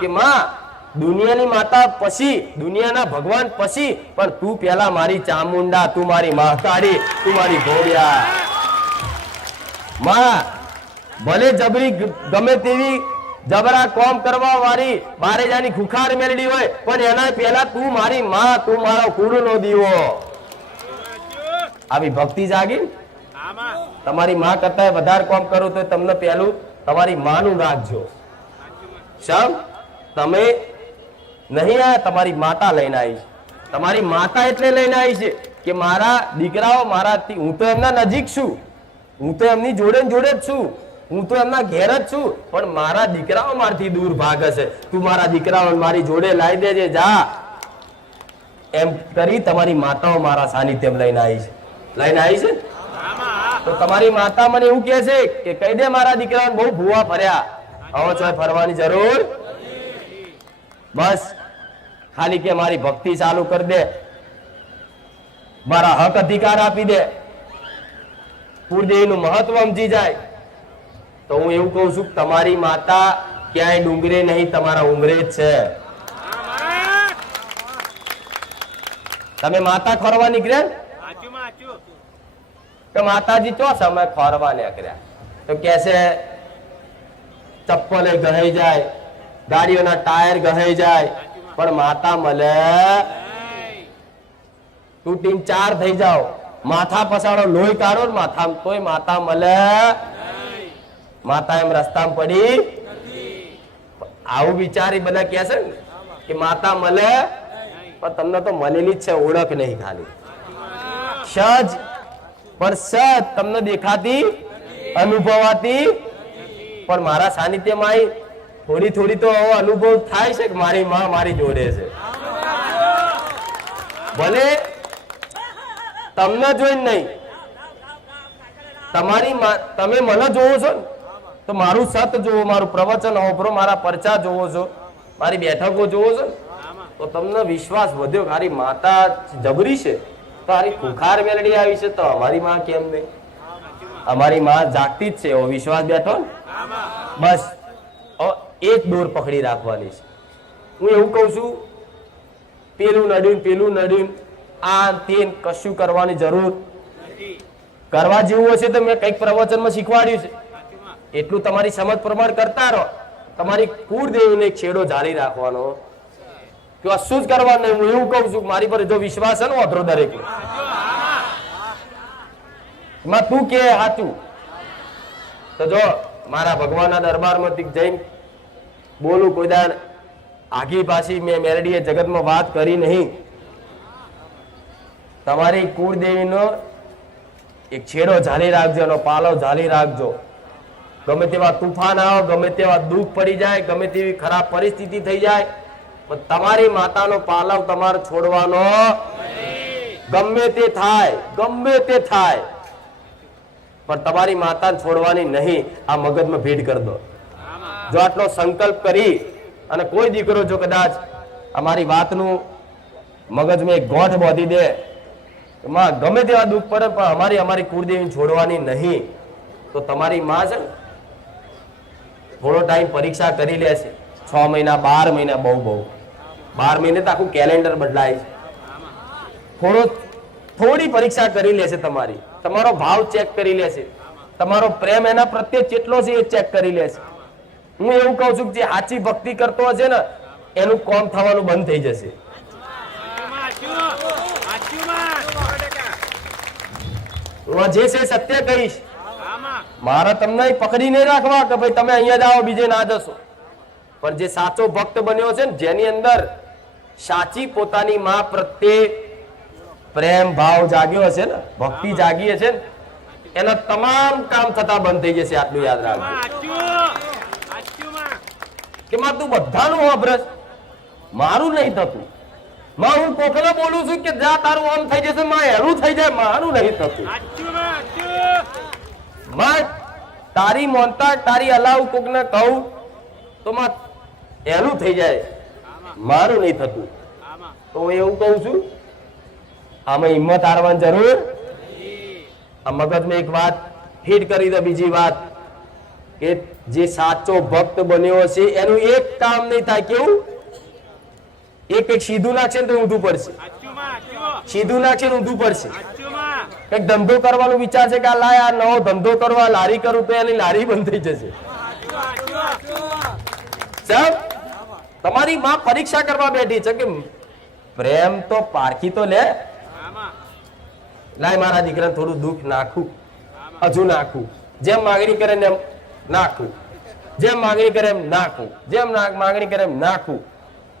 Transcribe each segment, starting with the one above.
કે માં દુનિયાની માતા પછી, દુનિયાના ભગવાન પછી, પણ તું પેલા મારી ચામુંડા, તું મારી મહાકાળી, તું મારી ઘોડિયા. માં ભલે જબરી ગમે તેવી જબરા કોમ કરવા વાળી બારે જાની ખુખાર મેલડી હોય, પણ એના પહેલા તું મારી માં, તું મારો કુળનો દીવો. આવી ભક્તિ જાગી. તમારી માં કરતા વધારે કોમ કરું તો તમને પહેલું તમારી માનું રાખજો. શમ તમે નહીં આયા, તમારી માતા લઈને આવી. તમારી માતા એટલે લઈને આવી છે કે મારા દીકરાઓ મારાથી, હું તો એમના નજીક છું, હું તો એમની જોડે જોડે જ છું, હું તો એમના ઘેર જ છું, પણ મારા દીકરાઓ મારથી દૂર ભાગે છે. તું મારા દીકરાઓ મારી જોડે લાવી દેજે, જા. એમ કરી તમારી માતાઓ મારા સાનિધ્યમ લઈને આવી છે. લઈને આવી છે તો તમારી માતા મને એવું કહે છે કે કહી દે મારા દીકરાઓને બહુ ભૂવા ફર્યા, હવે ચોય ફરવાની જરૂર. બસ ખાલી કે મારી ભક્તિ ચાલુ કરી દે, મારા હક અધિકાર આપી દે, કુળદેવીનું મહત્વ સમજી જાય. તો હું એવું કહું છું કે તમારી માતા ક્યાંય ડુંગરે નહીં, તમારા ઉંગરે જ છે. તમે માતા ખોરવા નીકળ્યા કે માતાજી ચો સમય ખોરવા નીકળ્યા તો કે છે ચપ્પલે ગહાઈ જાય, ગાડીઓના ટાયર ગહાઈ જાય, પણ માતા મળે તૂટીને ચાર થઈ જાઓ, માથા પસાડો, લોહી કાઢો માથા, તોય માતા મળે. માતા એમ રસ્તામાં પડી. આવું વિચારી બધા કે છે ને કે માતા મળે, પણ તમને તો મળેલી જ છે, ઓળખ નહીં ખાલી. સજ પણ સજ તમને દેખાતી, અનુભવાતી, પણ મારા સાનિધ્યમાં થોડી થોડી તો અનુભવ થાય છે કે મારી માં મારી જોડે છે. ભલે તમને જોઈને નહીં, તમારી તમે મને જોવો છો ને તો મારું સત જોવો, મારું પ્રવચન ઓપરો, મારા પરચા જોવો છો, મારી બેઠકો જોવો છો ને તો તમને વિશ્વાસ વધ્યો. મારી માતા જબરી છે, તો મારી ખુખાર મેલડી આવી છે, તો અમારી માં કેમ નહીં? અમારી માં જાગતી જ છે, એવો વિશ્વાસ બેઠો ને. બસ એક દોર પકડી રાખવાની છે. હું એવું કઉ છું, પેલું નડ્યું, આ તે કશું કરવાની જરૂર. કરવા જેવું હશે તો મેં કઈક પ્રવચનમાં શીખવાડ્યું છે, એટલું તમારી સમજ પ્રમાણ કરતા રહો. તમારી કુળદેવીને એક છેડો જાળી રાખવાનો, કે કશું જ કરવાનું નહીં. હું એવું કઉ છું, મારી પર જો વિશ્વાસ છે ને અધરો દરેક માં તું કે સાચું તો જો મારા ભગવાનના દરબારમાંથી જઈને બોલું, કોઈ દાન આગી પાછી મેં મેરડીએ જગતમાં વાત કરી નહીં. તમારી કુળદેવીનો એક છેડો ઝાલી રાખજો, એનો પાલો ઝાલી રાખજો. ગમે તેવા તુફાન આવે, ગમે તેવા દુઃખ પડી જાય, ગમે તેવી ખરાબ પરિસ્થિતિ થઈ જાય, પણ તમારી માતાનો પાલવ તમારે છોડવાનો. ગમે તે થાય, પણ તમારી માતાને છોડવાની નહીં. આ મગજમાં ભેટ કરી દો. જો આટલો સંકલ્પ કરી અને કોઈ દીકરો જો કદાચ અમારી વાતનું મગજમાં એક ગોઠ બાંધી દે, માં ગમે તેવા દુઃખ પડે પણ અમારી કુળદેવીને છોડવાની નહીં, તો તમારી માં છે ને થોડો ટાઈમ પરીક્ષા કરી લેશે. 6 મહિના 12 મહિના, બહુ 12 મહિને તો આખું કેલેન્ડર બદલાય છે. થોડી પરીક્ષા કરી લેશે તમારી, તમારો ભાવ ચેક કરી લેશે, તમારો પ્રેમ એના પ્રત્યે કેટલો છે એ ચેક કરી લેશે. હું એવું કહું છું કે જે સાચી ભક્તિ કરતો હશે ને એનું કોમ થવાનું બંધ થઈ જશે. હું જે છે સત્ય કહીશ, મારા તમને પકડી નહીં રાખવા કે ભાઈ તમે અહીંયા જાઓ બીજે ના જશો. પણ જે સાચો ભક્ત બન્યો છે ને, જેની અંદર સાચી પોતાની માં પ્રત્યે પ્રેમ ભાવ જાગ્યો હશે ને, ભક્તિ જાગી હશે ને, એના તમામ કામ થતા બંધ થઈ જશે. આટલું યાદ રાખજો કે માં તું બધાનું વાપરસ, મારું નહીં થતું. માં હું કોકને બોલું છું કે જા તારું આમ થઈ જશે, માં એનું થઈ જાય, મારું નહીં થતું. માં તારી મોનતા તારી અલાવ કોકને કહું તો માં એનું થઈ જાય, મારું નહીં થતું. તો હું એવું કહું છું, આમાં હિંમત હારવાની જરૂર. આ મગજમાં એક વાત ફીટ કરી દો. બીજી વાત એ જે સાચો ભક્ત બન્યો છે એનું એક કામ નહીં થાય. કેવું? એક સીધું નાખશે ને તો ઊંધું પડશે, સીધું નાખશે ને ઊંધું પડશે. કઈક ધંધો કરવાનો વિચાર છે કે આ લાય આ નવો ધંધો કરવા લારી કરું તો એની લારી બંધ થઈ જશે. સાહેબ તમારી માં પરીક્ષા કરવા બેઠી છે કે પ્રેમ તો પારખી તો લે. લાય મારા દીકરાને થોડું દુઃખ નાખું, હજુ નાખું, જેમ માગણી કરે ને એમ નાખું, જેમ માગણી કરે એમ નાખું, જેમ માગણી કરે એમ નાખું.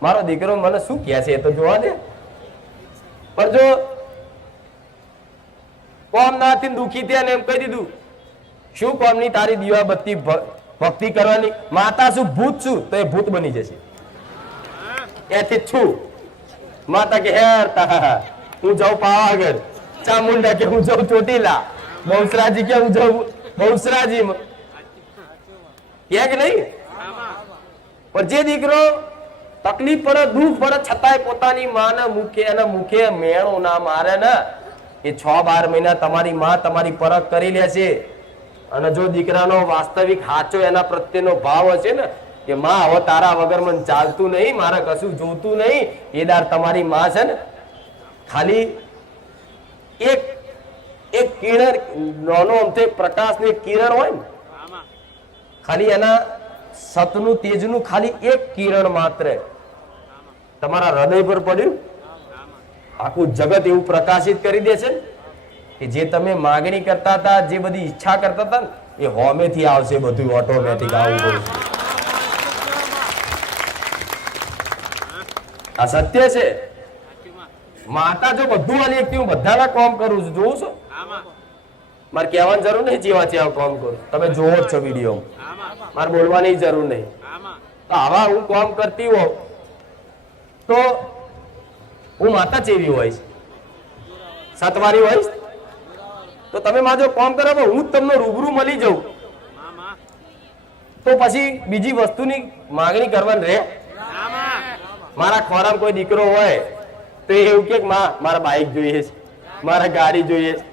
મારો દીકરો મને શું કહે છે એ તો જોવા દે. પણ જો કોમ નાથી દુખી થયા ને એમ કહી દીધું શું કોમની તારી દીવા બત્તી ભક્તિ કરવાની, માતા શું ભૂત છું તો એ ભૂત બની જશે. એથી છું માતા કે હેર હું જાઉં પાવાગઢ, ચામુંડા કે હું જાઉં ચોટીલા, બહુસરાજી કે હું જાઉં બહુસરાજી કે નહીં. પણ જે દીકરો તકલીફ પડે દુઃખ પડે છતાંય પોતાની માના મુખે એના મુખે મેણો ના મારે ને એ 6-12 મહિના તમારી માં તમારી પરખ કરી લેશે. અને જો દીકરાનો વાસ્તવિક સાચો એના પ્રત્યેનો ભાવ હશે ને કે માં હવે તારા વગર મને ચાલતું નહીં, મારે કશું જોતું નહીં, એ દાર તમારી માં છે ને ખાલી એક કિરણ નાનો અમથે પ્રકાશનું એક કિરણ હોય ને, ખાલી એના સતનું તેજનું ખાલી એક કિરણ માત્ર તમારા હૃદય પર પડ્યું, આખું જગત એવું પ્રકાશિત કરી દે છે કે જે તમે માગણી કરતા હતા, જે બધી ઈચ્છા કરતા હતા ને એ હોમેથી આવશે બધું ઓટોમેટિક આવું. આ સત્ય છે. માતા જો બધું વાલી એકથી હું બધાના કામ કરું છું, જોઉં છો મારે કહેવાની જરૂર નહીં જેવા જેવા કામ કરું, તમે જોવો જ છો વિડીયો, મારે બોલવાની જરૂર નહીં. તો આવા હું કામ કરતી હોઉં તો હું માતા ચેવી હોઈશ, સતવારી હોઈશ. તો તમે મારો કામ કરો હું જ તમને રૂબરૂ મળી જાઉં તો પછી બીજી વસ્તુની માંગણી કરવાની રહે. મારા ખોરામાં કોઈ દીકરો હોય તો એવું કે મારા બાઈક જોઈએ છે, મારા ગાડી જોઈએ છે.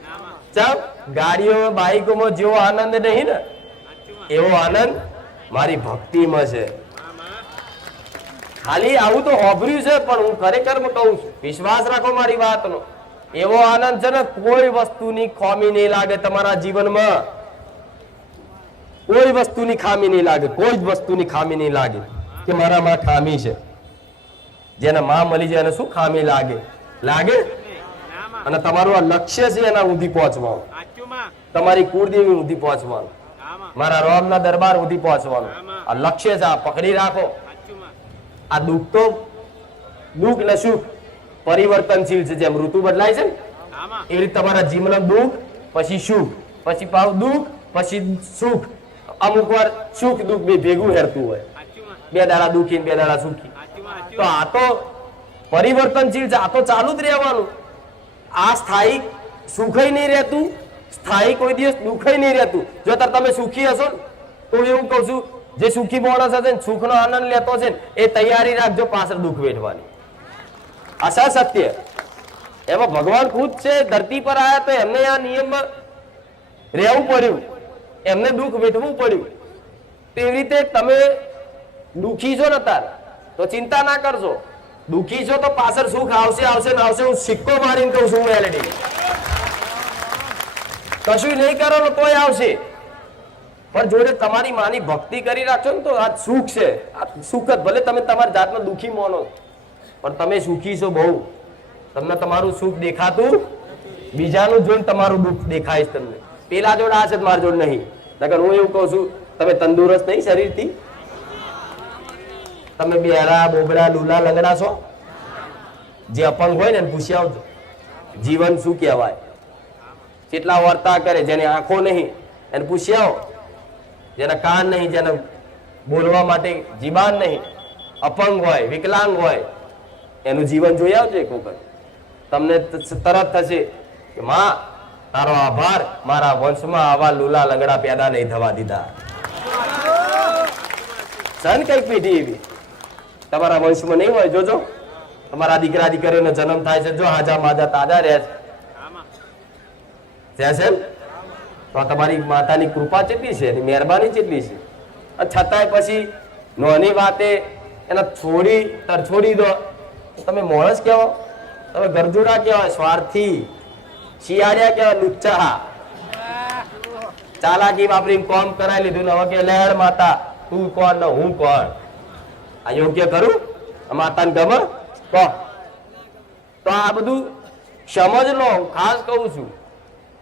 ચાલ ગાડીઓ બાઈકોમાં જેવો આનંદ નહીં ને એવો આનંદ મારી ભક્તિમાં છે. ખાલી આવું તો હોભર્યું છે પણ હું ખરેખર કહું છું, વિશ્વાસ રાખો મારી વાતનો. એવો આનંદ છે ને કોઈ વસ્તુની ખામી નહીં લાગે તમારા જીવનમાં, કોઈ વસ્તુની ખામી નહીં લાગે, કોઈ જ વસ્તુની ખામી નહીં લાગે કે મારામાં ખામી છે. જેને માં મળી જાય એને શું ખામી લાગે? અને તમારું આ લક્ષ્ય છે એના સુધી પહોંચવાનું, તમારી કુળદેવી સુધી પહોંચવાનું, મારા રામના દરબાર સુધી પહોંચવાનું આ લક્ષ્ય છે. આ પકડી રાખો. આ દુઃખ તો દુઃખ ને સુખ પરિવર્તનશીલ છે. જેમ ઋતુ બદલાય છે ને એવી રીતે તમારા જીવનમાં દુઃખ પછી સુખ પછી પાછું દુઃખ પછી સુખ. અમુક વાર સુખ દુઃખ બે ભેગું હેરતું હોય, 2 દાડા દુઃખી 2 દાડા સુખી. તો આ તો પરિવર્તનશીલ છે, આ તો ચાલુ જ રહેવાનું. આ સ્થાયી સુખય નહીં રહેતું, સ્થાયી કોઈ દિવસ દુઃખય નહીં રહેતું. જો તમે સુખી હશો ને તો એવું કહું છું જે સુખી માણસ હશે ને સુખનો આનંદ લેતો છે ને એ તૈયારી રાખજો પાછળ દુઃખ વેઠવાની. આ સત્ય. એમાં ભગવાન ખુદ છે ધરતી પર આવ્યા તો એમને આ નિયમમાં રહેવું પડ્યું, એમને દુઃખ વેઠવું પડ્યું. તેવી રીતે તમે દુઃખી છો ને તાર તો ચિંતા ના કરશો, દુઃખી છો તો પાછળ સુખ આવશે આવશે ને આવશે. હું સિક્કો મારીને કહું છું મેલેડી કશું નહીં કરો ને તોય આવશે. પણ જોડે તમારી માની ભક્તિ કરી રાખશો ને તો આ સુખ છે. આ સુખ જ ભલે તમે તમારી જાતને દુઃખી માનો પણ તમે સુખી છો બહુ. તમને તમારું સુખ દેખાતું, બીજાનું જોઈને તમારું દુઃખ દેખાય છે તમને. પેલા જોડે આ છે મારા જોડે નહીં. નકર હું એવું કહું છું તમે તંદુરસ્ત નહીં શરીરથી, તમે બેરા બોબડા લૂલા લંગડા છો. જે અપંગ હોય ને પૂછી આવજો જીવન શું કહેવાય, કેટલા વર્તા કરે. જેને આંખો નહીં એને પૂછી આવો, જેના કાન નહીં, જેને બોલવા માટે જીબાન નહીં, અપંગ હોય વિકલાંગ હોય એનું જીવન જોઈ આવજો એક વખત. તમને તરત થશે કે માં તારો આભાર, મારા વંશમાં આવા લૂલા લંગડા પેદા નહીં થવા દીધા. સન કઈક પેઢી એવી તમારા વંશમાં નહીં હોય. જોજો તમારા દીકરા દીકરીઓનો જન્મ થાય છે, જો હાજા માજા તાજા રહે છે તો તમારી માતાની કૃપા કેટલી છે, એની મહેરબાની કેટલી છે. છતાંય પછી નોની વાતે એને તરછોડી દો. તમે માણસ કેવો? તમે ગરજુડા કેવા? સ્વાર્થી, શિયાળિયા કેવા? લુચ્ચા. ચાલાકી વાપરીને કોમ કરાવી લીધું ને હવે કે લેડ માતા તું કોણ ને હું કોણ? આ યોગ્ય કરું? માતાને ગમે? તો આ બધું સમજ લો, ખાસ કહું છું.